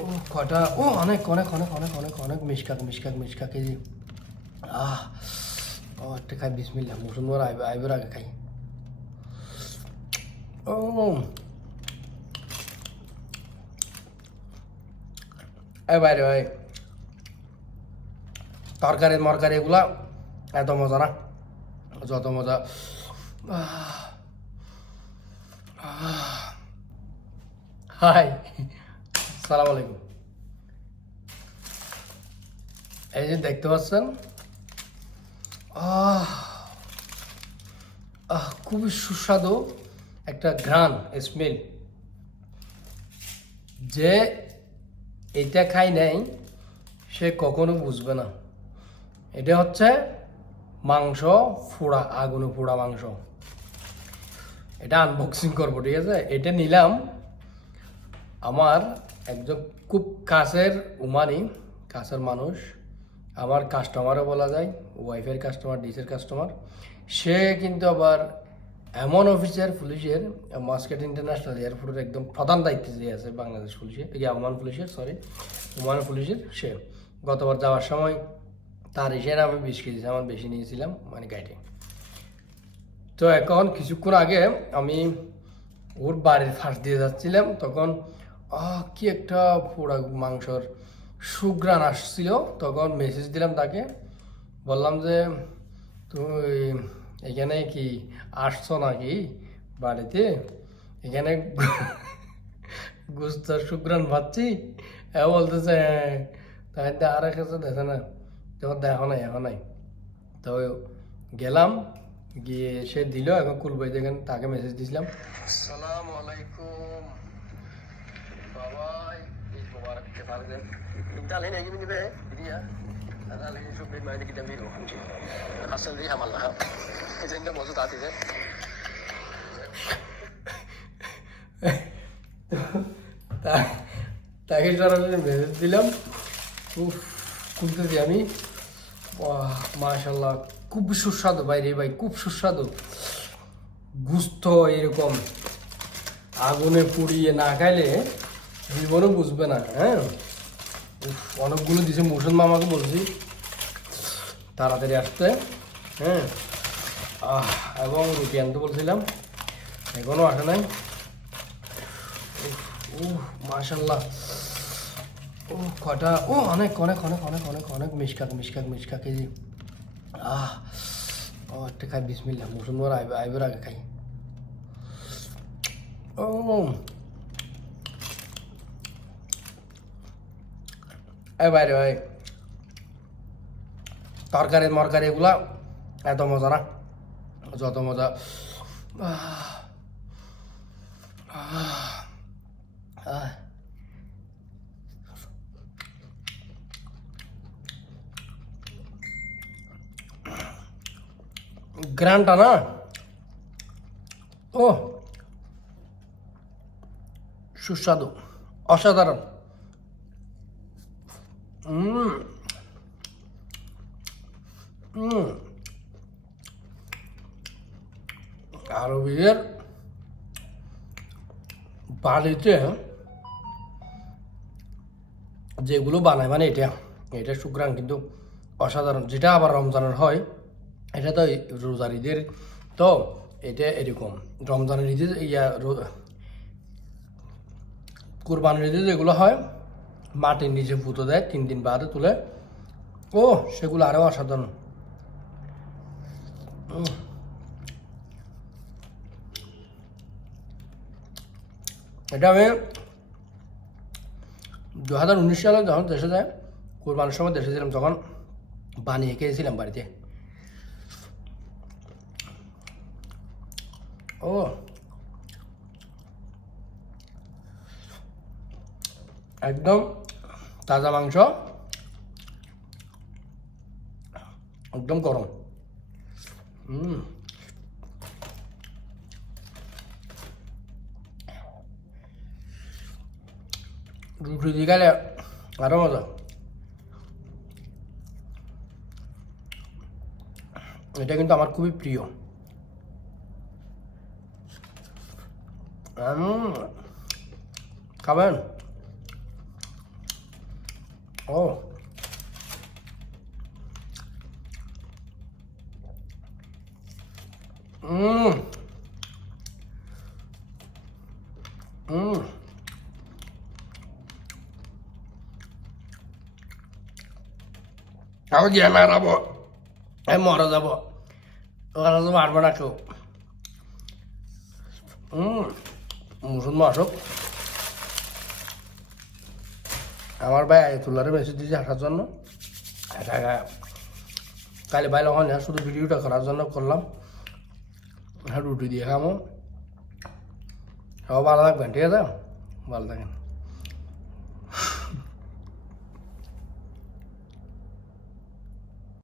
ও, কটা? ও, অনেক অনেক অনেক অনেক অনেক অনেক মিসকাক মিসকাক মিসকাক কেজি আহ, ও, একটা খাই বিসমিল্লা মুসুমর আইবে আইবের আগে খাই। ও বাইরে, ভাই। তরকারি, মরকারি এগুলা, এত মজা না। যত মজা। হাই। সালাম আলাইকুম। এই যে দেখতে পাচ্ছেন? আহ খুবই সুস্বাদু একটা ঘ্রাণ স্মেল যে এটা খাই নাই, সে কখনো বুঝবে না। এটা হচ্ছে মাংস ফোড়া, আগুনে পোড়া মাংস। এটা আনবক্সিং করব, ঠিক আছে? এটা নিলাম আমার একজন খুব কাছের উমানি, কাছের মানুষ। আমার কাস্টমারও বলা যায় ওয়াইফের কাস্টমার ডিসের কাস্টমার সে কিন্তু আবার এমন অফিসার পুলিশের মাস্কেট ইন্টারন্যাশনাল এয়ারপোর্টের একদম প্রধান দায়িত্বে যে আছে বাংলাদেশ পুলিশের এই ওমান পুলিশের সরি ওমান পুলিশের সে। গতবার যাওয়ার সময় তার হিসেবে আমি বিশ কেজি আমার বেশি নিয়েছিলাম মানে গাইডে তো এখন কিছুক্ষণ আগে আমি ওর বাড়ির ফাঁস দিয়ে যাচ্ছিলাম, তখন কি একটা পোড়া মাংসর সুগ্রান আসছিল। তখন মেসেজ দিলাম তাকে। বললাম যে তুমি এখানে কি আসছো নাকি বাড়িতে? এখানে গুস্তার সুগ্রান পাচ্ছি এ বলতেছে "হ্যাঁ।" তাই আর কাছে দেখে না। তখন দেখো নাই, এখন নাই। তো গেলাম, গিয়ে সে দিল এখন কুলবাই দেখেন তাকে মেসেজ দিয়েছিলাম আসসালামু আলাইকুম বাবা ঈদ তাকে ভেজে দিলাম খুব খুলতে দিই আমি মার্শাল্লাহ খুব সুস্বাদু ভাই রে ভাই খুব সুস্বাদু গুস্থ এরকম আগুনে পুড়িয়ে না খাইলে জীবনও বুঝবে না হ্যাঁ? অনেকগুলো দিছে মোশন মামাকে বলছি। তাড়াতাড়ি আসতে হ্যাঁ? এবং রুটি আনতে বলছিলাম এখনও আসে নাই। উহ মাশাল্লাহ ও কটা ও, অনেক অনেক অনেক অনেক অনেক অনেক মিসকাক মিসকাক মিসকাক কেজি আহ, ও, একটা খাই বিসমিল্লা মুসুমর আইবে আইবের আগে খাই। ও এই বাইরে ভাই। তরকারি, মরকারি এগুলা এত মজা না। যত মজা। গ্রানটা না? ও। সুস্বাদু। অসাধারণ। উম উম আরবির বাড়িতে যেগুলো বানায় মানে এটা এটা শুক্রান কিন্তু অসাধারণ। যেটা আবার রমজানের হয়, এটা তো রোজার ঈদের, তো এটা এরকম। রমজানের ঈদের ইয়া কোরবানির ঈদে যেগুলো হয় মাটির নিচে পুঁতো দেয়, তিন দিন বাদে তুলে। ও, সেগুলো আরও অসাধারণ। এটা আমি দু হাজার উনিশ সালে যখন দেশে যায়, কোরবানির সময় দেশে ছিলাম, তখন বানিয়ে খেয়েছিলাম বাড়িতে। ও। একদম তাজা মাংস। একদম গরম। হুম রুটি দিয়ে গেলে আরও মজা। এটা কিন্তু আমার খুবই প্রিয়। খাবেন? ও 음. 음. আমি জ্ঞান হারাবো আমি মরে যাব ওখানে তো পারব না কেউ হুম মুসলমান আসুক আমার ভাই আয়তুল্লারে মেসেজ দিয়েছে আসার জন্য। কালে ভাই ওখানে শুধু ভিডিওটা করার জন্য করলাম। হ্যাঁ রুটি দিয়ে খামো। সব ভালো থাকবেন, ঠিক আছে? ভালো থাকেন।